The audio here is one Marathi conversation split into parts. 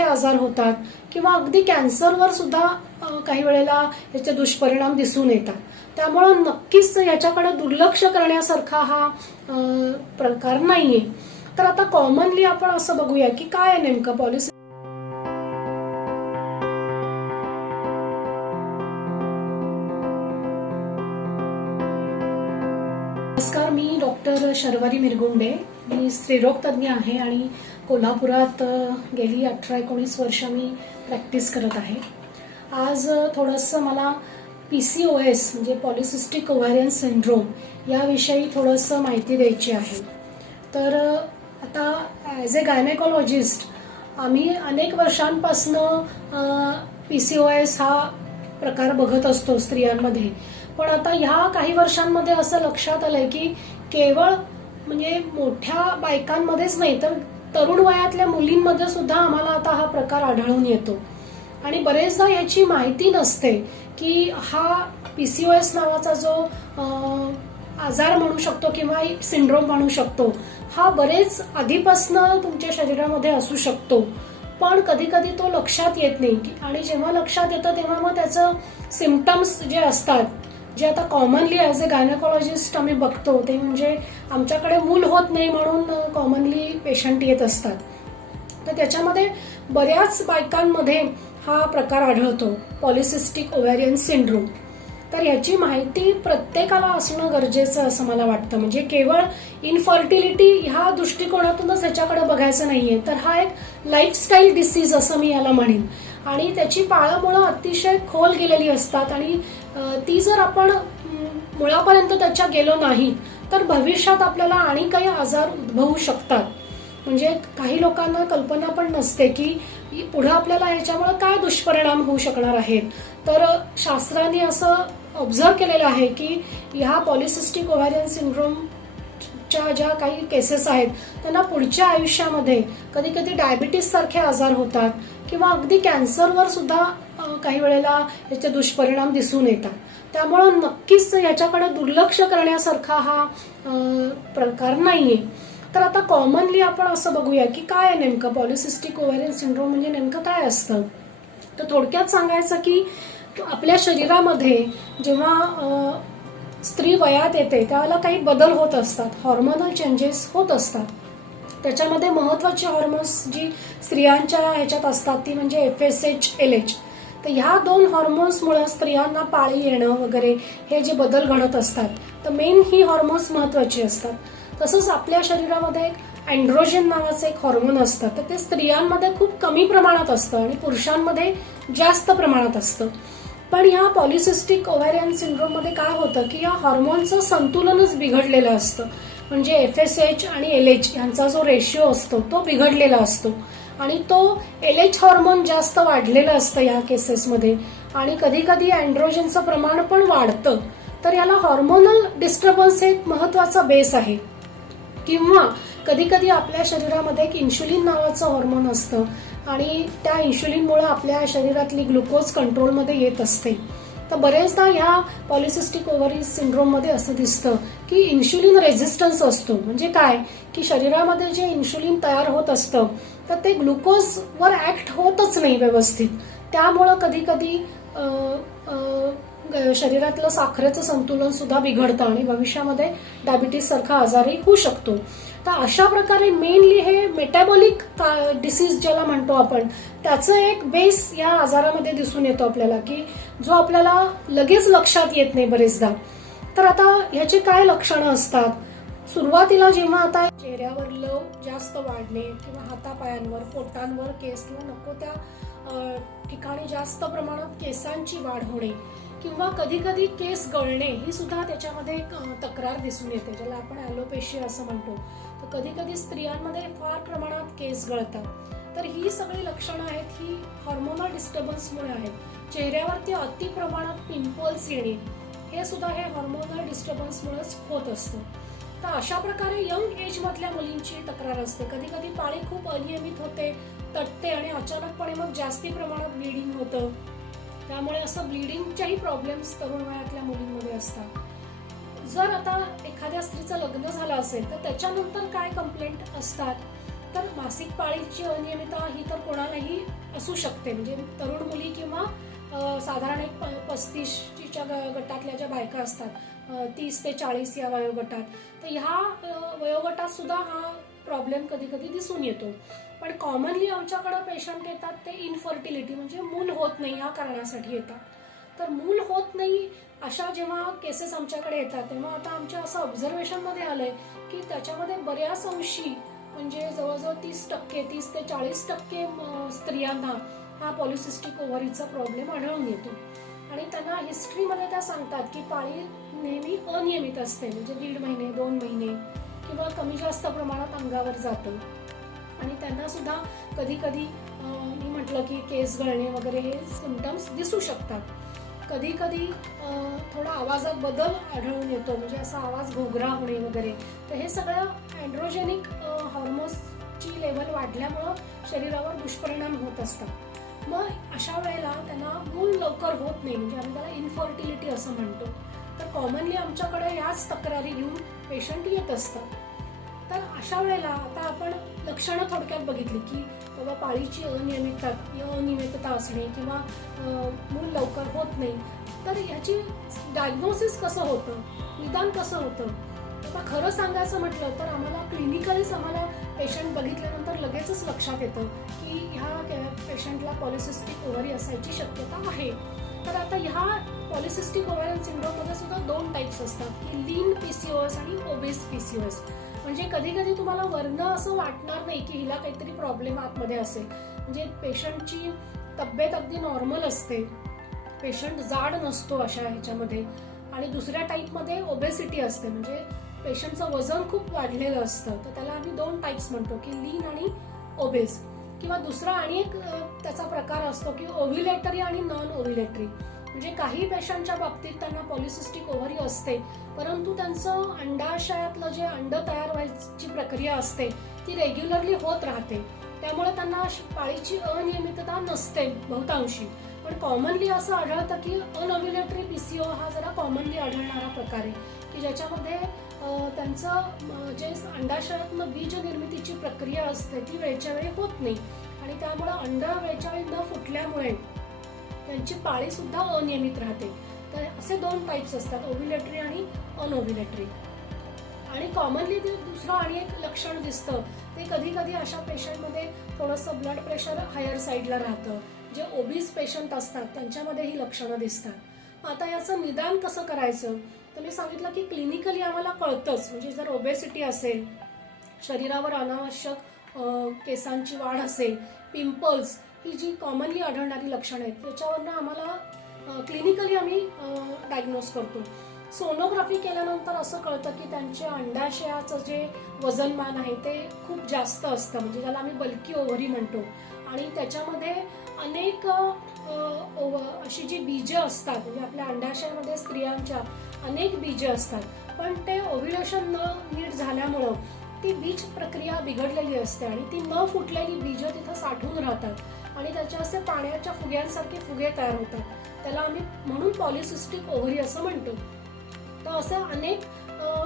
आजार होतात किंवा अगदी कॅन्सरवर सुद्धा काही वेळेला याचे दुष्परिणाम दिसून येतात. त्यामुळे नक्कीच याच्याकडे दुर्लक्ष करण्यासारखा हा प्रकार नाहीये. तर आता कॉमनली आपण असं बघूया की काय आहे नेमकं पॉलिसी. नमस्कार, मी डॉक्टर शर्वरी मिरगुंडे. मी स्त्रीरोग तज्ज्ञ आहे आणि कोल्हापुरात गेली 18-19 वर्ष मी प्रॅक्टिस करत आहे. आज थोडंसं मला PCOS म्हणजे पॉलिसिस्टिक ओव्हॅरियन सिंड्रोम याविषयी थोडंसं माहिती द्यायची आहे. तर आता ॲज ए गायनेकॉलॉजिस्ट आम्ही अनेक वर्षांपासनं PCOS हा प्रकार बघत असतो स्त्रियांमध्ये. पण आता ह्या काही वर्षांमध्ये असं लक्षात आलंय की केवळ म्हणजे मोठ्या बायकांमध्येच नाही तर तरुण वयातल्या मुलींमध्ये सुद्धा आम्हाला आता हा प्रकार आढळून येतो. आणि बरेचदा याची माहिती नसते की हा PCOS नावाचा जो आजार म्हणू शकतो किंवा सिंड्रोम म्हणू शकतो हा बरेच आधीपासनं तुमच्या शरीरामध्ये असू शकतो. पण कधी कधी तो लक्षात येत नाही आणि जेव्हा लक्षात येतं तेव्हा मग त्याचं सिम्पटम्स जे असतात जे आता कॉमनली ॲज अ गायनेकॉलॉजिस्ट आम्ही बघतो ते म्हणजे आमच्याकडे मूल होत नाही म्हणून कॉमनली पेशंट येत असतात. तर त्याच्यामध्ये बऱ्याच बायकांमध्ये हा प्रकार आढळतो पॉलिसिस्टिक ओव्हॅरियन सिंड्रोम. तर याची माहिती प्रत्येकाला असणं गरजेचं असं मला वाटतं. म्हणजे केवळ इनफर्टिलिटी ह्या दृष्टिकोनातूनच ह्याच्याकडे बघायचं नाहीये तर हा एक लाईफस्टाईल डिसीज असं मी याला म्हणेन. आणि त्याची पाळंमुळं अतिशय खोल गेलेली असतात आणि ती जर आपण मुळापर्यंत त्याच्या गेलो नाही तर भविष्यात आपल्याला आणि काही आजार उद्भवू शकतात. म्हणजे काही लोकांना कल्पना पण नसते की पुढे आपल्याला ह्याच्यामुळे काय दुष्परिणाम होऊ शकणार आहेत. तर शास्त्राने असं ऑब्झर्व केलेलं आहे की ह्या पॉलिसिस्टिक ओव्हॅरियन सिंड्रोमच्या ज्या काही केसेस आहेत त्यांना पुढच्या आयुष्यामध्ये कधी कधी डायबिटीस सारखे आजार होतात किंवा अगदी कॅन्सरवर सुद्धा काही वेळेला याचे दुष्परिणाम दिसून येतात. त्यामुळं नक्कीच याच्याकडे दुर्लक्ष करण्यासारखा हा प्रकार नाहीये. तर आता कॉमनली आपण असं बघूया की काय आहे नेमकं पॉलिसिस्टिक ओव्हॅरियन सिंड्रोम म्हणजे नेमकं काय असतं. तर थोडक्यात सांगायचं की आपल्या शरीरामध्ये जेव्हा स्त्री वयात येते त्यावेळेला काही बदल होत असतात, हॉर्मोनल चेंजेस होत असतात. त्याच्यामध्ये महत्वाची हॉर्मोन्स जी स्त्रियांच्या ह्याच्यात असतात ती म्हणजे FSH, LH. तर ह्या दोन हॉर्मोन्समुळे स्त्रियांना पाळी येणं वगैरे हे जे बदल घडत असतात तर मेन ही हॉर्मोन्स महत्वाची असतात. तसंच आपल्या शरीरामध्ये एक अँड्रोजन नावाचं एक हॉर्मोन असतं तर ते स्त्रियांमध्ये खूप कमी प्रमाणात असतं आणि पुरुषांमध्ये जास्त प्रमाणात असतं. पण ह्या पॉलिसिस्टिक ओव्हॅरियन सिंड्रोम मध्ये काय होतं की या हॉर्मोनचं संतुलनच बिघडलेलं असतं. म्हणजे FSH आणि LH यांचा जो रेशिओ असतो तो बिघडलेला असतो आणि तो LH हॉर्मोन जास्त वाढलेलं असतं या केसेसमध्ये आणि कधी कधी अँड्रोजनचं प्रमाण पण वाढतं. तर याला हॉर्मोनल डिस्टर्बन्स एक महत्वाचा बेस आहे. किंवा कधी कधी आपल्या शरीरामध्ये एक इन्शुलिन नावाचं हॉर्मोन असतं आणि त्या इन्शुलिनमुळे आपल्या शरीरातली ग्लुकोज कंट्रोलमध्ये येत असते. तर बरेचदा ह्या पॉलिसिस्टिक ओव्हरी सिंड्रोममध्ये असं दिसतं की इन्शुलिन रेझिस्टन्स असतो. म्हणजे काय की शरीरामध्ये जे इन्शुलिन तयार होत असतं तर ते ग्लुकोजवर ऍक्ट होतच नाही व्यवस्थित. त्यामुळं कधी कधी शरीरातलं साखरेचं संतुलन सुद्धा बिघडतं आणि भविष्यामध्ये डायबिटीस सारखा आजारही होऊ शकतो. तर अशा प्रकारे मेनली हे मेटाबॉलिक डिसीज ज्याला म्हणतो आपण त्याचं एक बेस या आजारामध्ये दिसून येतो आपल्याला की जो आपल्याला लगेच लक्षात येत नाही बरेचदा. तर आता ह्याची काय लक्षणं असतात. सुरुवातीला जेव्हा आता चेहऱ्यावर लव जास्त वाढणे किंवा हातापायांवर पोटांवर केस किंवा नको त्या ठिकाणी जास्त प्रमाणात केसांची वाढ होणे किंवा कधी कधी केस गळणे ही सुद्धा त्याच्यामध्ये एक तक्रार दिसून येते ज्याला आपण ॲलोपेशिया असं म्हणतो. तर कधी कधी स्त्रियांमध्ये फार प्रमाणात केस गळतात. तर ही सगळी लक्षणं आहेत ही हॉर्मोनल डिस्टर्बन्समुळे आहेत. चेहऱ्यावरती अति प्रमाणात पिंपल्स येणे हे सुद्धा हे हॉर्मोनल डिस्टर्बन्समुळेच होत असतं. तर अशा प्रकारे यंग एज मधल्या मुलींची तक्रार असते. कधी कधी पाळी खूप अनियमित होते, तटते आणि अचानकपणे मग जास्ती प्रमाणात ब्लिडिंग होतं. त्यामुळे असं ब्लिडिंगच्याही प्रॉब्लेम्स तरुण वयातल्या मुलींमध्ये असतात. जर आता एखाद्या स्त्रीचं लग्न झालं असेल तर त्याच्यानंतर काय कंप्लेंट असतात तर मासिक पाळीची अनियमितता ही तर कोणालाही असू शकते, म्हणजे तरुण मुली किंवा साधारण एक 35च्या गटातल्या ज्या बायका असतात 30 ते 40 या वयोगटात, तर ह्या वयोगटात सुद्धा हा प्रॉब्लेम कधी कधी दिसून येतो. पण कॉमनली आमच्याकडे पेशंट येतात ते इनफर्टिलिटी म्हणजे मूल होत नाही या कारणासाठी येतात. तर मूल होत नाही अशा जेव्हा केसेस आमच्याकडे येतात तेव्हा आता आमच्या असं ऑब्झर्वेशनमध्ये आलंय की त्याच्यामध्ये बऱ्याच अंशी म्हणजे जवळजवळ 30% ते 40% स्त्रियांना हा पॉलिसिस्टिक ओव्हरीचा प्रॉब्लेम आढळून येतो. आणि त्यांना हिस्ट्रीमध्ये त्या सांगतात की पाळी नेहमी अनियमित असते, म्हणजे 1.5 महिने 2 महिने किंवा कमी जास्त प्रमाणात अंगावर जातं. आणि त्यांना सुद्धा कधी कधी मी म्हटलं की केस गळणे वगैरे हे सिम्पटम्स दिसू शकतात. कधी कधी थोडा आवाजात बदल आढळून येतो, म्हणजे असा आवाज घोगरा होणे वगैरे. तर हे सगळं अँड्रोजेनिक हार्मोन्सची लेवल वाढल्यामुळं शरीरावर दुष्परिणाम होत असतात. मग अशा वेळेला त्यांना मूल लवकर होत नाही, म्हणजे आम्ही त्याला इनफर्टिलिटी असं म्हणतो. तर कॉमनली आमच्याकडे याच तक्रारी घेऊन पेशंट येत असतात. तर अशा वेळेला आता आपण लक्षणं थोडक्यात बघितली की बाबा पाळीची अनियमितता असणे किंवा मूल लवकर होत नाही, तर ह्याची डायग्नोसिस कसं होतं, निदान कसं होतं. आता खरं सांगायचं म्हटलं तर आम्हाला क्लिनिकलीच आम्हाला पेशंट बघितल्यानंतर लगेचच लक्षात येतं की ह्या पेशंटला पॉलिसिस्टिक ओव्हरी असायची शक्यता आहे. तर आता ह्या पॉलिसिस्टिक ओव्हरियन सिंड्रोममध्ये सुद्धा 2 टाईप्स असतात की लीन पीसीओएस आणि ओबेस पीसीओएस. म्हणजे कधी कधी तुम्हाला वरनं असं वाटणार नाही की हिला काहीतरी प्रॉब्लेम आतमध्ये असेल, म्हणजे पेशंटची तब्येत अगदी नॉर्मल असते, पेशंट जाड नसतो अशा ह्याच्यामध्ये. आणि दुसऱ्या टाईपमध्ये ओबेसिटी असते, म्हणजे पेशंटचं वजन खूप वाढलेलं असतं. तर त्याला आम्ही 2 टाईप्स म्हणतो की लीन आणि ओबेस. किंवा दुसरा आणि एक त्याचा प्रकार असतो की ओव्ह्युलेटरी आणि नॉन ओव्ह्युलेटरी. म्हणजे काही पेशंटच्या बाबतीत त्यांना पॉलिसिस्टिक ओव्हरी असते, परंतु त्यांचं अंडाशयातलं जे अंड तयार व्हायची प्रक्रिया असते ती रेग्युलरली होत राहते, त्यामुळे त्यांना पाळीची अनियमितता नसते बहुतांशी. पण कॉमनली असं आढळतं की अनओव्ह्युलेटरी पीसीओ हा जरा कॉमनली आढळणारा प्रकार आहे की ज्याच्यामध्ये त्यांचं जे अंडाशयातनं बीज निर्मितीची प्रक्रिया असते ती वेळच्या वेळी होत नाही, आणि त्यामुळे अंड वेळच्या वेळी न फुटल्यामुळे त्यांची पाळी सुद्धा अनियमित राहते. तर असे 2 टाईप्स असतात, ओव्ह्युलेटरी आणि अनओव्ह्युलेटरी. आणि कॉमनली दुसरं आणि एक लक्षण दिसतं ते कधी कधी अशा पेशंटमध्ये थोडंसं ब्लड प्रेशर हायर साईडला राहतं. जे ओबीस पेशंट असतात त्यांच्यामध्ये ही लक्षणं दिसतात. आता याचं निदान कसं करायचं तर मी सांगितलं की क्लिनिकली आम्हाला कळतंच, म्हणजे जर ओबेसिटी असेल, शरीरावर अनावश्यक केसांची वाढ असेल, पिंपल्स, ही जी कॉमनली आढळणारी लक्षणं आहेत त्याच्यावरनं आम्हाला क्लिनिकली आम्ही डायग्नोज करतो. सोनोग्राफी केल्यानंतर असं कळतं की त्यांच्या अंडाशयाचं जे वजनमान आहे ते खूप जास्त असतं, म्हणजे ज्याला आम्ही बल्की ओव्हरी म्हणतो. आणि त्याच्यामध्ये अनेक अशी जी बीजं असतात, म्हणजे आपल्या अंडाशयामध्ये स्त्रियांच्या अनेक बीजं असतात, पण ते ओव्ह्युलेशन न नीट झाल्यामुळं ती बीज प्रक्रिया बिघडलेली असते आणि ती न फुटलेली बीजं तिथं साठून राहतात आणि त्याच्या असे पाण्याच्या फुग्यांसारखे फुगे तयार होतात. त्याला आम्ही म्हणून पॉलिसिस्टिक ओव्हरी असं म्हणतो. तर असं अनेक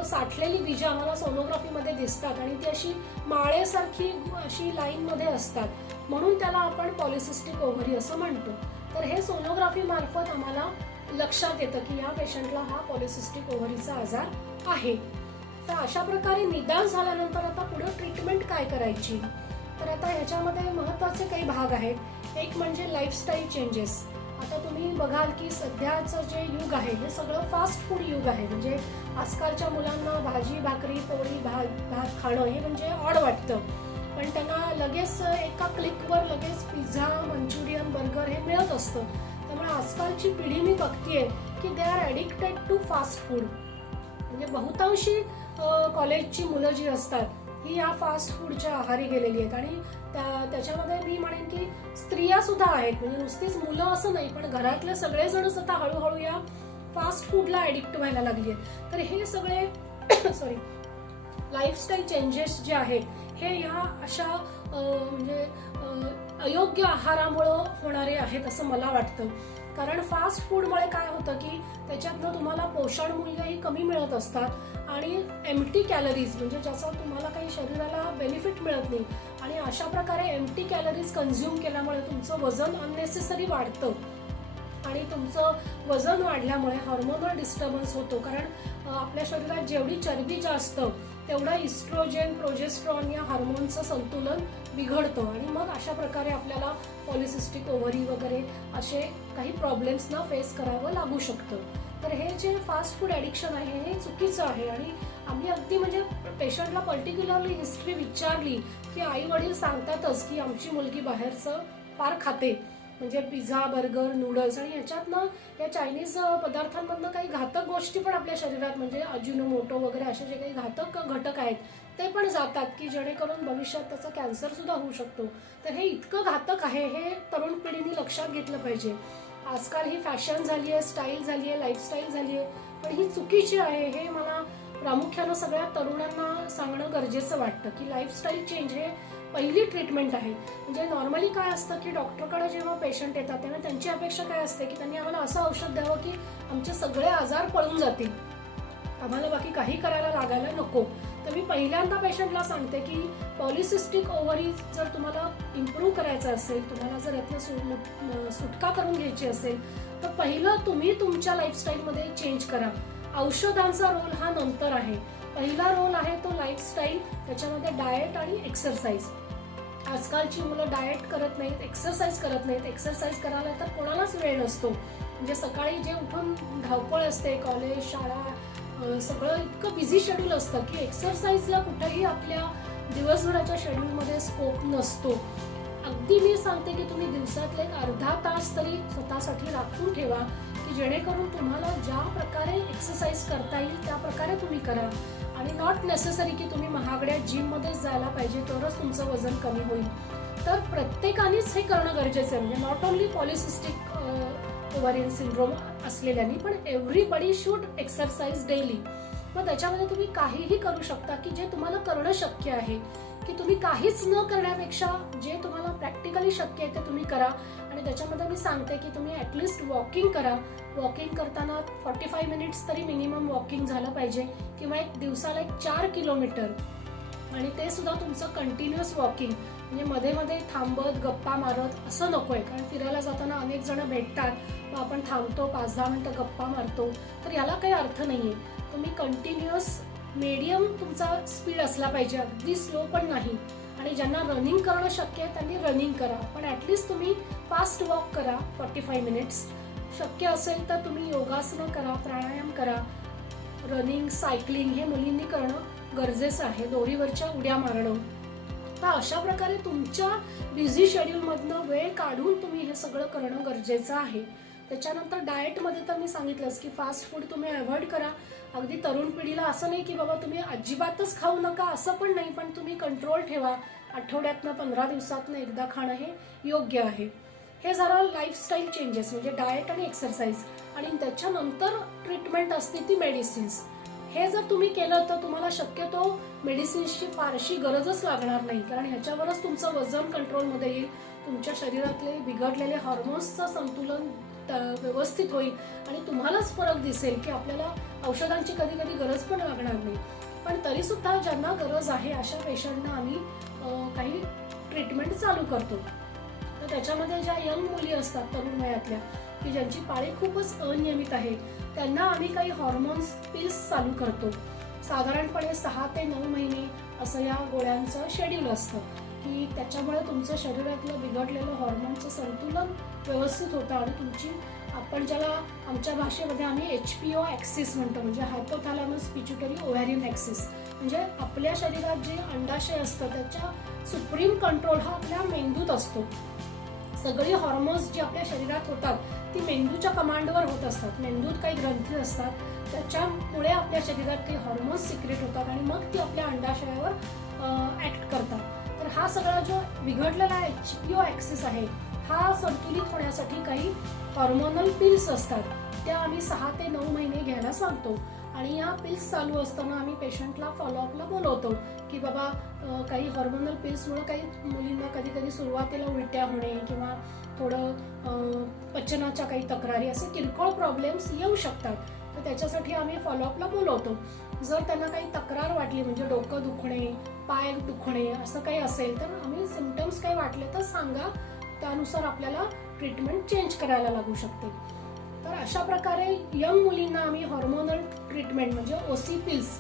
साठलेली बीजं आम्हाला सोनोग्राफीमध्ये दिसतात आणि ती अशी माळेसारखी अशी लाईनमध्ये असतात, म्हणून त्याला आपण पॉलिसिस्टिक ओव्हरी असं म्हणतो. तर हे सोनोग्राफी मार्फत आम्हाला लक्षात येतं की या पेशंटला हा पॉलिसिस्टिक ओव्हरीचा आजार आहे. तर अशा प्रकारे निदान झाल्यानंतर आता पुढे ट्रीटमेंट काय करायची, तर आता ह्याच्यामध्ये महत्त्वाचे काही भाग आहेत. एक म्हणजे लाईफस्टाईल चेंजेस. आता तुम्ही बघाल की सध्याचं जे युग आहे हे सगळं फास्ट फूड युग आहे, म्हणजे आजकालच्या मुलांना भाजी भाकरी पोळी भात खाणं हे म्हणजे ऑड वाटतं, पण त्यांना लगेच एका क्लिकवर लगेच पिझ्झा, मंचुरियन, बर्गर हे मिळत असतं. त्यामुळे आजकालची पिढी मी बघतीये की they are addicted to fast food. म्हणजे बहुतांशी कॉलेजची मुलं जी असतात ही या फास्ट फूडच्या आहारी गेलेली आहेत. आणि त्याच्यामध्ये मी म्हणेन की स्त्रिया सुद्धा आहेत, म्हणजे नुसतीच मुलं असं नाही, पण घरातले सगळेजणच आता हळूहळू या फास्ट फूडला ॲडिक्ट व्हायला लागली आहेत. तर हे सगळे लाईफस्टाईल चेंजेस जे आहेत हे ह्या अशा म्हणजे अयोग्य आहारामुळं होणारे आहेत असं मला वाटतं. कारण फास्ट फूडमुळे काय होतं की त्याच्यातनं तुम्हाला पोषण मूल्यही कमी मिळत असतात आणि एम्प्टी कॅलरीज म्हणजे ज्याचा तुम्हाला काही शरीराला बेनिफिट मिळत नाही, आणि अशा प्रकारे एम्प्टी कॅलरीज कन्झ्युम केल्यामुळे तुमचं वजन अननेसेसरी वाढतं आणि तुमचं वजन वाढल्यामुळे हार्मोनल डिस्टर्बन्स होतो. कारण आपल्या शरीरात जेवढी चरबी जास्त तेवढा इस्ट्रोजेन प्रोजेस्ट्रॉन या हार्मोनचं संतुलन बिघडतं आणि मग अशा प्रकारे आपल्याला पॉलिसिस्टिक ओव्हरी वगैरे असे काही प्रॉब्लेम्सना फेस करावं लागू शकतं. तर हे जे फास्ट फूड ॲडिक्शन आहे हे चुकीचं आहे. आणि आम्ही अगदी म्हणजे पेशंटला पर्टिक्युलरली हिस्ट्री विचारली की आई वडील सांगतातच की आमची मुलगी बाहेरचं फार खाते, म्हणजे पिझ्झा बर्गर नूडल्स, आणि याच्यातनं या चायनीज पदार्थांमधनं काही घातक गोष्टी पण आपल्या शरीरात म्हणजे अजिनोमोटो वगैरे असे जे काही घातक घटक आहेत ते पण जातात की जेणेकरून भविष्यात त्याचा कॅन्सर सुद्धा होऊ शकतो. तर हे इतकं घातक आहे हे तरुण पिढीने लक्षात घेतलं पाहिजे. आजकाल ही फॅशन झाली आहे, स्टाईल झाली आहे, लाईफस्टाईल झाली आहे, पण ही चुकीची आहे. हे मला प्रामुख्यानं सगळ्या तरुणांना सांगणं गरजेचं वाटतं की लाईफस्टाईल चेंज हे पहिली ट्रीटमेंट आहे. म्हणजे नॉर्मली काय असतं की डॉक्टरकडे जेव्हा पेशंट येतात तेव्हा त्यांची अपेक्षा काय असते की त्यांनी आम्हाला असं औषध द्यावं की आमचे सगळे आजार पळून जातील, आम्हाला बाकी काही करायला लागायला नको. तर मी पहिल्यांदा पेशंटला सांगते की पॉलिसिस्टिक ओव्हरी जर तुम्हाला इम्प्रूव्ह करायचं असेल, तुम्हाला जर यातनं सुटका करून घ्यायची असेल, तर पहिलं तुम्ही तुमच्या लाईफस्टाईलमध्ये चेंज करा. औषधांचा रोल हा नंतर आहे. पहिला रोल आहे तो लाईफस्टाईल, त्याच्यामध्ये डाएट आणि एक्सरसाइज. आजकालची मुलं डाएट करत नाहीत, एक्सरसाइज करत नाहीत. एक्सरसाइज करायला तर कोणालाच वेळ नसतो. म्हणजे सकाळी जे उठून धावपळ असते, कॉलेज शाळा सगळं इतकं बिझी शेड्यूल असतं की एक्सरसाइजला कुठेही आपल्या दिवसभराच्या शेड्यूलमध्ये स्कोप नसतो. अगदी मी सांगते की तुम्ही दिवसातले अर्धा तास तरी स्वतःसाठी राखून ठेवा की जेणेकरून तुम्हाला ज्या प्रकारे एक्सरसाइज करता येईल त्या प्रकारे तुम्ही करा. आणि नॉट नेसेसरी की तुम्ही महागड्या जिममध्येच जायला पाहिजे तरच तुमचं वजन कमी होईल. तर प्रत्येकानेच हे करणं गरजेचं आहे. म्हणजे not only polycystic ovarian syndrome असलेल्यांनी, पण एव्हरीबडी शुड एक्सरसाइज डेली. मग त्याच्यामध्ये तुम्ही काहीही करू शकता की जे तुम्हाला करणं शक्य आहे, की तुम्ही काहीच न करण्यापेक्षा जे तुम्हाला प्रॅक्टिकली शक्य आहे ते तुम्ही करा. आणि त्याच्यामध्ये मी सांगते की तुम्ही ॲटलिस्ट वॉकिंग करा. वॉकिंग करताना 45 मिनिट्स तरी मिनिमम वॉकिंग झालं पाहिजे, किंवा दिवसाला 4 किलोमीटर, आणि ते सुद्धा तुमचं कंटिन्युअस वॉकिंग. म्हणजे मध्ये मध्ये थांबत गप्पा मारत असं नकोय. कारण फिरायला जाताना अनेक जण भेटतात, मग आपण थांबतो 5-10 मिनिटं गप्पा मारतो, तर याला काही अर्थ नाहीये. तुम्ही कंटिन्युअस मीडियम तुमचा स्पीड असला पाहिजे, अगदी स्लो पण नाही. आणि ज्यांना रनिंग करणं शक्य आहे त्यांनी रनिंग करा, पण ॲटलिस्ट तुम्ही फास्ट वॉक करा 45 मिनिट्स. शक्य असेल तर तुम्ही योगासनं करा, प्राणायाम करा, रनिंग सायकलिंग हे मुलींनी करणं गरजेचं आहे, दोरीवरच्या उड्या मारणं. तर अशा प्रकारे तुमच्या बिझी शेड्यूलमधनं वेळ काढून तुम्ही हे सगळं करणं गरजेचं आहे. त्याच्यानंतर डाएटमध्ये तर मी सांगितलंच की फास्ट फूड तुम्ही अवॉइड करा. अगदी तरुण पिढीला असं नाही की बाबा तुम्ही अजिबातच खाऊ नका असं पण नाही, पण तुम्ही कंट्रोल ठेवा. आठवड्यातनं 15 दिवसातनं एकदा खाणं हे योग्य आहे. हे जरा लाईफस्टाईल चेंजेस म्हणजे डाएट आणि एक्सरसाइज, आणि त्याच्यानंतर ट्रीटमेंट असते ती मेडिसिन्स. हे जर तुम्ही केलं तर तुम्हाला शक्यतो मेडिसिन्सची फारशी गरजच लागणार नाही, कारण ह्याच्यावरच तुमचं वजन कंट्रोलमध्ये येईल, तुमच्या शरीरातले बिघडलेले हार्मोन्सचं संतुलन व्यवस्थित होईल आणि तुम्हालाच फरक दिसेल की आपल्याला औषधांची कधी कधी गरज पण लागणार नाही. पण तरी सुद्धा ज्यांना गरज आहे अशा पेशंटना आम्ही काही ट्रीटमेंट चालू करतो. तर त्याच्यामध्ये ज्या यंग मुली असतात तरुण वयातल्या की ज्यांची पाळी खूपच अनियमित आहे, त्यांना आम्ही काही हॉर्मोन्स पिल्स चालू करतो. साधारणपणे 6 ते 9 महिने असं या गोळ्यांचं शेड्यूल असतं की त्याच्यामुळे तुमचं शरीरातलं बिघडलेलं हॉर्मोनचं संतुलन व्यवस्थित होतं आणि तुमची, आपण ज्याला आमच्या भाषेमध्ये आम्ही HPO ॲक्सिस म्हणतो, म्हणजे हायपोथॅलॅमस पिट्युटरी ओव्हॅरियन ॲक्सिस, म्हणजे आपल्या शरीरात जे अंडाशय असतं त्याच्या सुप्रीम कंट्रोल हा आपल्या मेंदूत असतो. सगळी हॉर्मोन्स जी आपल्या शरीरात होतात ती मेंदूच्या कमांडवर होत असतात. मेंदूत काही ग्रंथी असतात, त्याच्यामुळे आपल्या शरीरात काही हॉर्मोन्स सिक्रेट होतात आणि मग ती आपल्या अंडाशयावर ऍक्ट करतात. तर हा सगळा जो बिघडलेला HPO ॲक्सिस आहे हा संतुलित होण्यासाठी काही हॉर्मोनल पिल्स असतात, त्या आम्ही 6 ते 9 महिने घ्यायला सांगतो. आणि या पिल्स चालू असताना आम्ही पेशंटला फॉलोअपला बोलवतो की बाबा काही हॉर्मोनल पिल्समुळे काही मुलींना कधी कधी सुरुवातीला उलट्या होणे किंवा थोडं पचनाच्या काही तक्रारी असे किरकोळ प्रॉब्लेम्स येऊ शकतात. तर त्याच्यासाठी आम्ही फॉलोअपला बोलवतो. जर त्यांना काही तक्रार वाटली म्हणजे डोकं दुखणे, पाय दुखणे असं काही असेल तर आम्ही सिम्पटम्स काही वाटले तर सांगा, त्यानुसार आपल्याला ट्रीटमेंट चेंज करायला लागू शकते. तर अशा प्रकारे यंग मुलींना आम्ही हॉर्मोनल ट्रीटमेंट म्हणजे ओसी पिल्स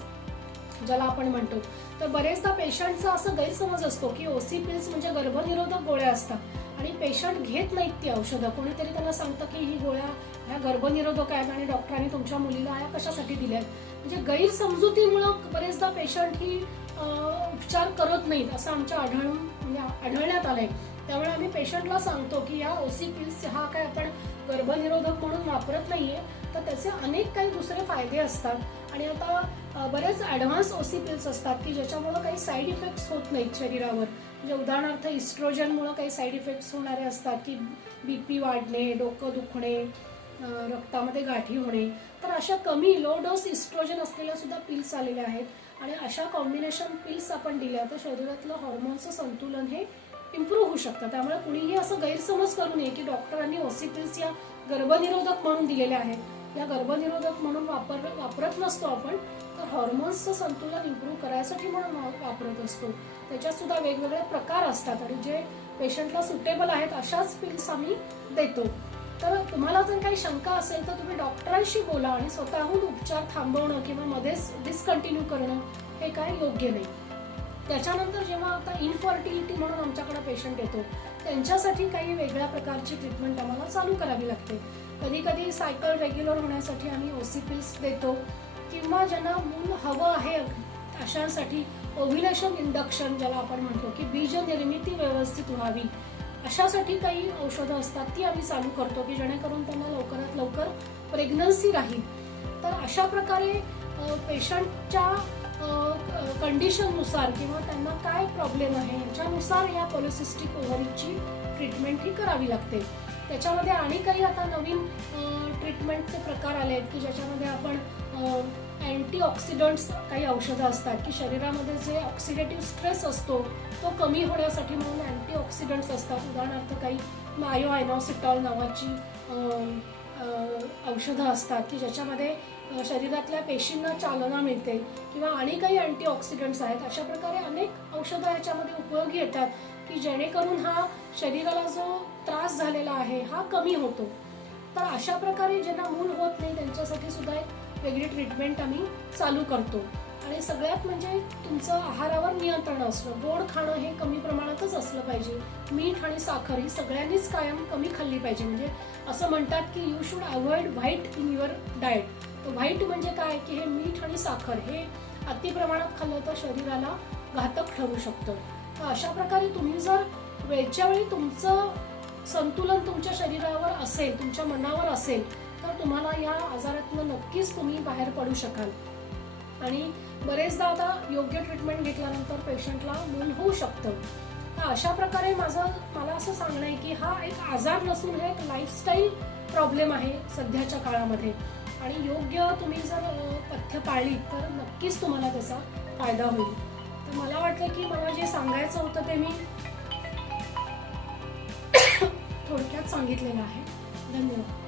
ज्याला आपण म्हणतो, तर बरेचदा पेशंटचा असं गैरसमज असतो की ओसी पिल्स म्हणजे गर्भनिरोधक गोळ्या असतात आणि पेशंट घेत नाहीत ती औषधं. कोणीतरी त्यांना सांगतं की ही गोळ्या ह्या गर्भनिरोधक आहेत आणि डॉक्टरांनी तुमच्या मुलीला या कशासाठी दिल्या आहेत. म्हणजे गैरसमजुतीमुळं बरेचदा पेशंट ही उपचार करत नाहीत असं आमच्या आढळण्यात आलंय. त्यामुळे आम्ही पेशंटला सांगतो की या ओसी पिल्स हा काय आपण गर्भनिरोधक म्हणून वापरत नाहीये, तर त्याचे अनेक काही दुसरे फायदे असतात. आणि आता बरेच ॲडव्हान्स ओसी पिल्स असतात की ज्याच्यामुळे काही साईड इफेक्ट्स होत नाहीत शरीरावर. म्हणजे उदाहरणार्थ इस्ट्रोजनमुळे काही साईड इफेक्ट्स होणारे असतात की बीपी वाढणे, डोकं दुखणे, रक्तामध्ये गाठी होणे. तर अशा कमी लो डोस इस्ट्रोजन असलेल्या सुद्धा पिल्स आलेल्या आहेत आणि अशा कॉम्बिनेशन पिल्स आपण दिल्या तर शरीरातलं हॉर्मोनचं संतुलन हे इम्प्रूव्ह होऊ शकतं. त्यामुळे कुणीही असं गैरसमज करू नये की डॉक्टरांनी ओसी पिल्स या गर्भनिरोधक म्हणून दिलेल्या आहेत. या गर्भनिरोधक म्हणून वापरत नसतो आपण, तर हॉर्मोन्सचं संतुलन इम्प्रूव्ह करायसाठी म्हणून वापरत असतो. त्याच्यात सुद्धा वेगवेगळे प्रकार असतात आणि जे पेशंटला सुटेबल आहेत अशाच पिल्स आम्ही देतो. तर तुम्हाला जर काही शंका असेल तर तुम्ही डॉक्टरांशी बोला आणि स्वतःहून उपचार थांबवणं किंवा मध्येच डिस्कंटिन्यू करणं हे काय योग्य नाही. त्याच्यानंतर जेव्हा आता इनफर्टिलिटी म्हणून आमच्याकडे पेशंट येतो त्यांच्यासाठी काही वेगळ्या प्रकारची ट्रीटमेंट आम्हाला चालू करावी लागते. कधी कधी सायकल रेग्युलर होण्यासाठी आम्ही ओसी पिल्स देतो किंवा ज्यांना मूल हवं आहे अशांसाठी ओव्ह्युलेशन इंडक्शन ज्याला आपण म्हणतो की बीज निर्मिती व्यवस्थित व्हावी अशासाठी काही औषधं असतात ती आम्ही चालू करतो की जेणेकरून त्यांना लवकरात लवकर प्रेग्नन्सी राहील. तर अशा प्रकारे पेशंटच्या कंडिशननुसार किंवा त्यांना काय प्रॉब्लेम आहे याच्यानुसार या पॉलिसिस्टिक ओव्हरीची ट्रीटमेंट ही करावी लागते. त्याच्यामध्ये आणि काही आता नवीन ट्रीटमेंटचे प्रकार आले आहेत की ज्याच्यामध्ये आपण अँटीऑक्सिडंट्स काही औषधं असतात की शरीरामध्ये जे ऑक्सिडेटिव्ह स्ट्रेस असतो तो कमी होण्यासाठी म्हणून अँटीऑक्सिडंट्स असतात. उदाहरणार्थ काही मायोआयनोसिटॉल नावाची औषधं असतात की ज्याच्यामध्ये शरीरातल्या पेशींना चालना मिळते किंवा आणि काही अँटीऑक्सिडंट्स आहेत. अशा प्रकारे अनेक औषधं याच्यामध्ये उपयोगी येतात की जेणेकरून हा शरीराला जो त्रास झालेला आहे हा कमी होतो. तर अशा प्रकारे ज्यांना मूल होत नाही त्यांच्यासाठी सुद्धा एक वेगळी ट्रीटमेंट आम्ही चालू करतो. आणि सगळ्यात म्हणजे तुमचं आहारावर नियंत्रण असणं, गोड खाणं हे कमी प्रमाणातच असलं पाहिजे. मीठ आणि साखर ही सगळ्यांनीच कायम कमी खाल्ली पाहिजे. म्हणजे असं म्हणतात की you should avoid white in your diet. तर व्हाईट म्हणजे काय की हे मीठ आणि साखर हे अति प्रमाणात खाल्लं तर शरीराला घातक ठरू शकतं. तर अशा प्रकारे तुम्ही जर वेळच्या वेळी तुमचं संतुलन तुमच्या शरीरावर असेल, तुमच्या मनावर असेल तर तुम्हाला या आजारातनं नक्कीच तुम्ही बाहेर पडू शकाल. आणि बरेचदा आता योग्य ट्रीटमेंट घेतल्यानंतर पेशंटला मूल होऊ शकतं. तर अशा प्रकारे मला असं सांगणं आहे की हा एक आजार नसून हे एक लाईफस्टाईल प्रॉब्लेम आहे सध्याच्या काळामध्ये आणि योग्य तुम्ही जर पथ्य पाळली तर नक्कीच तुम्हाला त्याचा फायदा होईल. तर मला वाटलं की मला जे सांगायचं होतं ते मी थोडक्यात सांगितलेलं आहे. धन्यवाद.